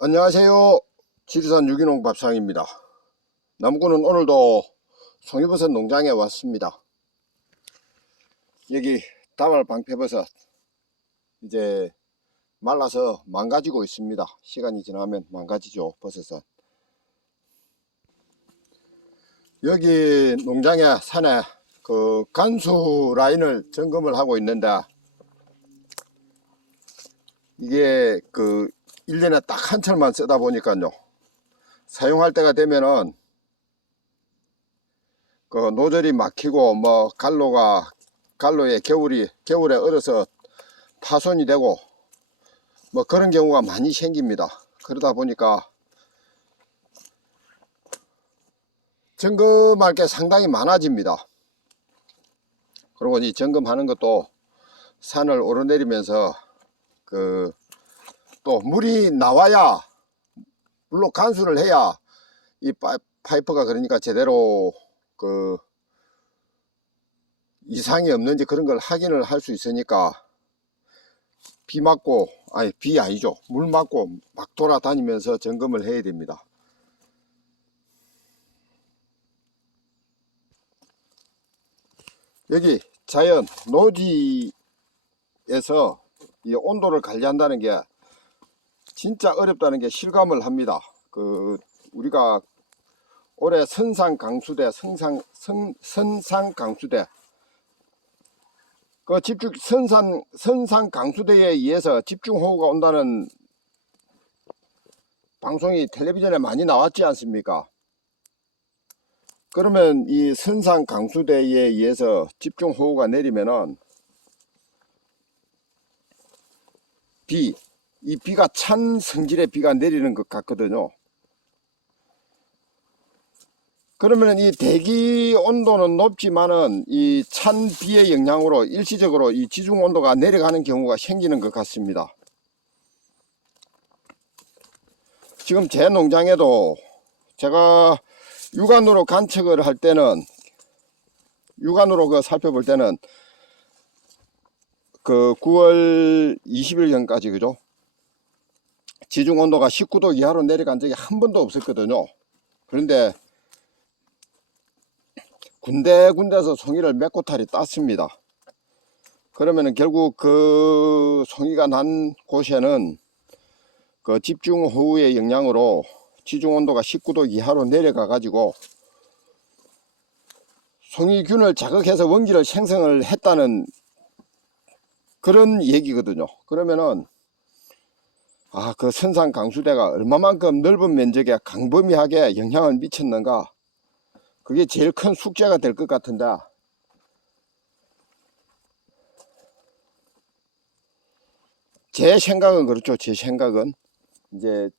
안녕하세요. 지리산 유기농 밥상입니다. 남구는 오늘도 송이버섯 농장에 왔습니다. 여기 다발 방패버섯 이제 말라서 망가지고 있습니다. 시간이 지나면 망가지죠, 버섯은. 여기 농장에 산에 그 간수 라인을 점검을 하고 있는데, 이게 그 1년에 딱 한 철만 쓰다 보니까요, 사용할 때가 되면은 그 노즐이 막히고 뭐 갈로에 겨울에 얼어서 파손이 되고 뭐 그런 경우가 많이 생깁니다. 그러다 보니까 점검할 게 상당히 많아집니다. 그리고 이 점검하는 것도 산을 오르내리면서 또 물이 나와야, 물로 간수를 해야 이 파이프가 그러니까 제대로 이상이 없는지 그런 걸 확인을 할 수 있으니까, 비 아니죠, 물 맞고 막 돌아다니면서 점검을 해야 됩니다. 여기 자연 노지에서 이 온도를 관리한다는 게 진짜 어렵다는 게 실감을 합니다. 우리가 올해 선상강수대 선상강수대에 의해서 집중호우가 온다는 방송이 텔레비전에 많이 나왔지 않습니까? 그러면 이 선상강수대에 의해서 집중호우가 내리면은 이 비가 찬 성질의 비가 내리는 것 같거든요. 그러면 이 대기 온도는 높지만은 이 찬 비의 영향으로 일시적으로 이 지중 온도가 내려가는 경우가 생기는 것 같습니다. 지금 제 농장에도 제가 육안으로 관측을 할 때는, 육안으로 살펴볼 때는 9월 20일경까지 그죠? 지중 온도가 19도 이하로 내려간 적이 한 번도 없었거든요. 그런데 군데군데서 송이를 몇 꼬타리 땄습니다. 그러면은 결국 그 송이가 난 곳에는 그 집중호우의 영향으로 지중 온도가 19도 이하로 내려가 가지고 송이균을 자극해서 원기를 생성을 했다는 그런 얘기거든요. 그러면은 그 선상강수대가 얼마만큼 넓은 면적에 광범위하게 영향을 미쳤는가, 그게 제일 큰 숙제가 될 것 같은데, 제 생각은 그렇죠. 제 생각은 이제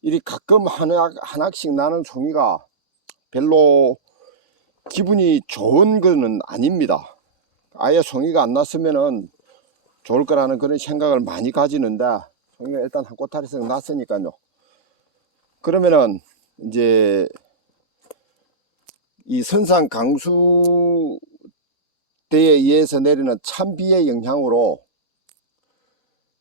이리 가끔 하나씩 나는 송이가 별로 기분이 좋은 거는 아닙니다. 아예 송이가 안 났으면은 좋을 거라는 그런 생각을 많이 가지는데, 송이가 일단 한 꼬타리씩 났으니까요. 그러면은 이제 이 선상 강수대에 의해서 내리는 찬비의 영향으로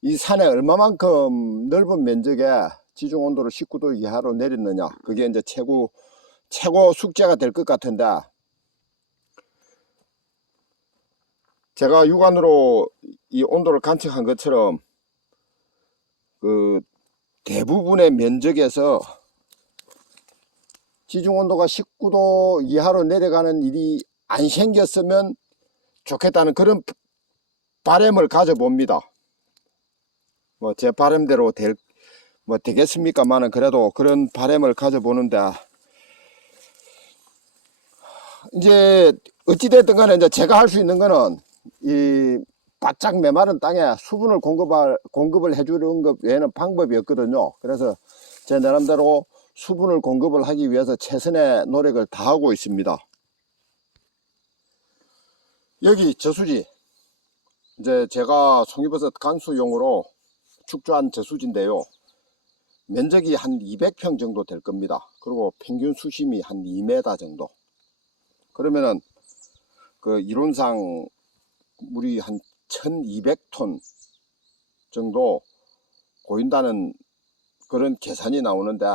이 산에 얼마만큼 넓은 면적에 지중 온도를 19도 이하로 내렸느냐, 그게 이제 최고 숙제가 될 것 같은데, 제가 육안으로 이 온도를 관측한 것처럼 대부분의 면적에서 지중 온도가 19도 이하로 내려가는 일이 안 생겼으면 좋겠다는 그런 바람을 가져봅니다. 뭐 제 바람대로 되겠습니까만은, 그래도 그런 바람을 가져보는데, 이제 어찌됐든 간에 이제 제가 할 수 있는 거는 이 바짝 메마른 땅에 수분을 공급을 해주는 것 외에는 방법이 없거든요. 그래서 제 나름대로 수분을 공급을 하기 위해서 최선의 노력을 다하고 있습니다. 여기 저수지, 이제 제가 송이버섯 간수용으로 축조한 저수지인데요, 면적이 한 200평 정도 될 겁니다. 그리고 평균 수심이 한 2m 정도. 그러면은 이론상 물이 한 1200톤 정도 고인다는 그런 계산이 나오는데,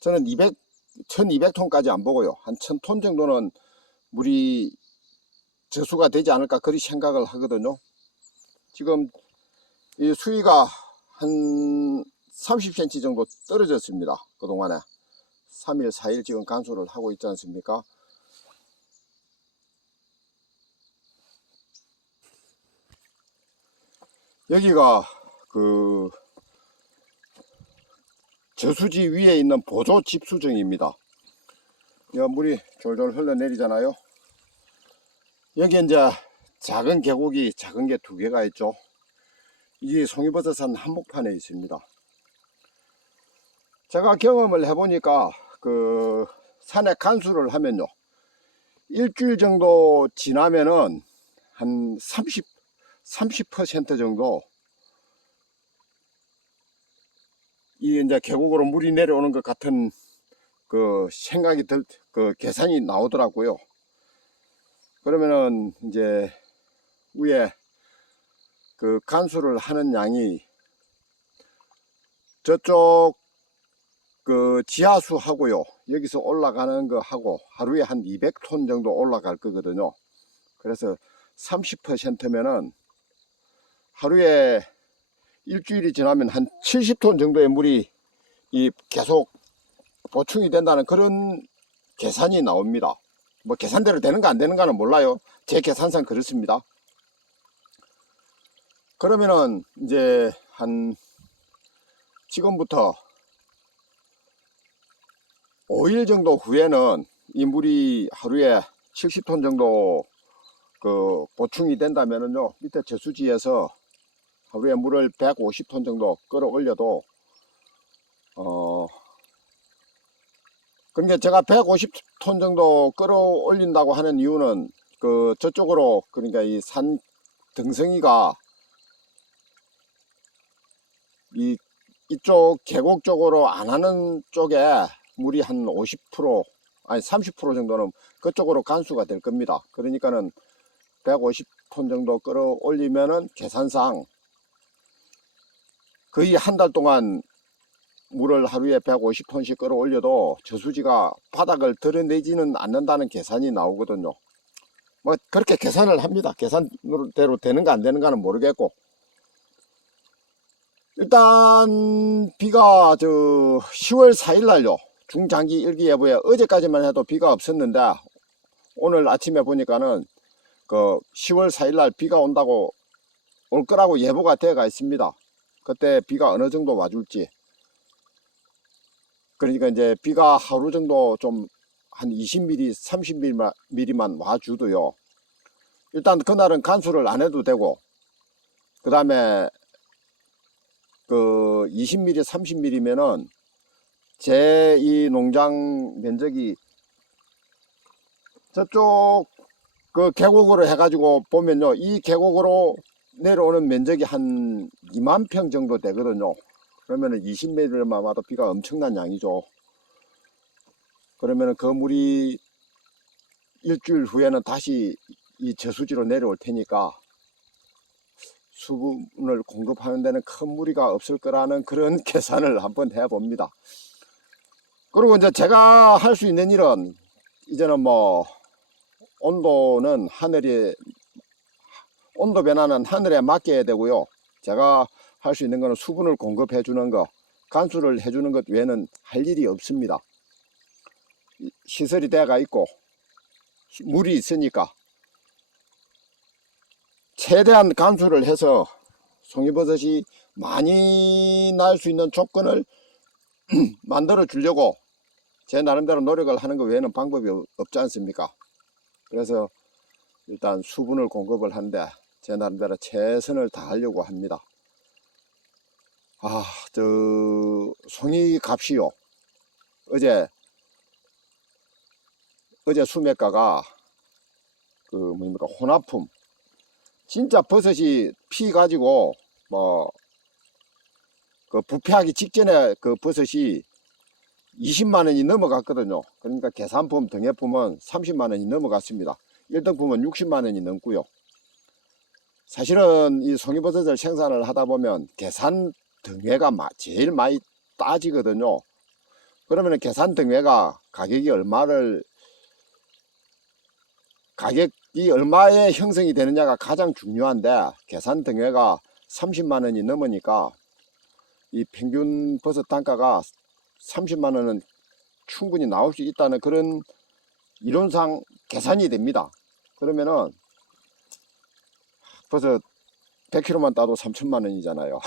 저는 1200톤까지 안 보고요. 한 1000톤 정도는 물이 저수가 되지 않을까 그리 생각을 하거든요. 지금 이 수위가 한 30cm 정도 떨어졌습니다. 그동안에 3일 4일 지금 간수를 하고 있지 않습니까? 여기가 그 저수지 위에 있는 보조 집수정입니다. 물이 졸졸 흘러내리잖아요. 여기 이제 작은 계곡이 작은 게 2개가 있죠. 이게 송이버섯산 한복판에 있습니다. 제가 경험을 해보니까 그 산에 간수를 하면요, 일주일 정도 지나면은 한 30% 정도 이 이제 계곡으로 물이 내려오는 것 같은 그 생각이 그 계산이 나오더라고요. 그러면은 이제 위에 그 간수를 하는 양이 저쪽 그 지하수 하고요, 여기서 올라가는 거 하고 하루에 한 200톤 정도 올라갈 거거든요. 그래서 30%면은 하루에 일주일이 지나면 한 70톤 정도의 물이 계속 보충이 된다는 그런 계산이 나옵니다. 뭐 계산대로 되는가 안 되는가는 몰라요. 제 계산상 그렇습니다. 그러면은 이제 한 지금부터 5일 정도 후에는 이 물이 하루에 70톤 정도 그 보충이 된다면은요, 밑에 저수지에서 하루에 물을 150톤 정도 끌어올려도 그러니까 제가 150톤 정도 끌어올린다고 하는 이유는 그 저쪽으로, 그러니까 이 산 등성이가 이쪽 계곡 쪽으로 안 하는 쪽에 물이 한 50% 아니 30% 정도는 그쪽으로 간수가 될 겁니다. 그러니까는 150톤 정도 끌어올리면은 계산상 거의 한 달 동안 물을 하루에 150톤씩 끌어올려도 저수지가 바닥을 드러내지는 않는다는 계산이 나오거든요. 뭐 그렇게 계산을 합니다. 계산대로 되는가 안 되는가는 모르겠고, 일단 비가 10월 4일 날요, 중장기 일기예보에 어제까지만 해도 비가 없었는데 오늘 아침에 보니까는 그 10월 4일 날 비가 온다고, 올 거라고 예보가 되어가 있습니다. 그때 비가 어느 정도 와줄지. 그러니까 이제 비가 하루 정도 좀 한 20mm, 30mm만 와주도요, 일단 그날은 간수를 안 해도 되고, 그 다음에 그 20mm, 30mm면은 제 이 농장 면적이 저쪽 그 계곡으로 해가지고 보면요, 이 계곡으로 내려오는 면적이 한 2만 평 정도 되거든요. 그러면은 20mm만 와도 비가 엄청난 양이죠. 그러면은 그 물이 일주일 후에는 다시 이 저수지로 내려올 테니까 수분을 공급하는 데는 큰 무리가 없을 거라는 그런 계산을 한번 해봅니다. 그리고 이제 제가 할 수 있는 일은, 이제는 뭐 온도는 온도 변화는 하늘에 맡겨야 되고요, 제가 할 수 있는 거는 수분을 공급해 주는 거, 간수를 해 주는 것 외에는 할 일이 없습니다. 시설이 돼가 있고 물이 있으니까 최대한 간수를 해서 송이버섯이 많이 날 수 있는 조건을 만들어 주려고 제 나름대로 노력을 하는 것 외에는 방법이 없지 않습니까? 그래서 일단 수분을 공급을 하는데 제 나름대로 최선을 다하려고 합니다. 송이 값이요, 어제 수매가가 그 뭡니까, 혼합품, 진짜 버섯이 피 가지고 뭐 그 부패하기 직전에 그 버섯이 20만 원이 넘어갔거든요. 그러니까 계산품, 등회품은 30만 원이 넘어갔습니다. 1등품은 60만 원이 넘고요. 사실은 이 송이버섯을 생산을 하다 보면 등회가 제일 많이 따지거든요. 그러면 계산 등회가 가격이 얼마에 형성이 되느냐가 가장 중요한데, 계산 등회가 30만 원이 넘으니까 이 평균 버섯 단가가 30만 원은 충분히 나올 수 있다는 그런 이론상 계산이 됩니다. 그러면은 버섯 100kg만 따도 3천만 원이잖아요.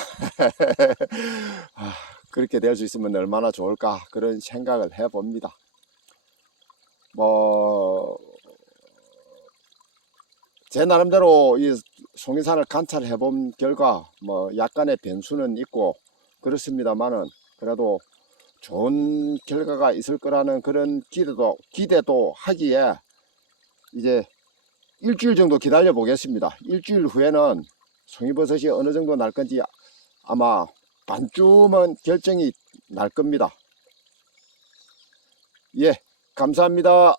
그렇게 될 수 있으면 얼마나 좋을까, 그런 생각을 해봅니다. 뭐 제 나름대로 이 송이산을 관찰해 본 결과 뭐 약간의 변수는 있고 그렇습니다만은, 그래도 좋은 결과가 있을 거라는 그런 기대도 하기에 이제 일주일 정도 기다려 보겠습니다. 일주일 후에는 송이버섯이 어느 정도 날 건지 아마 반쯤은 결정이 날 겁니다. 예, 감사합니다.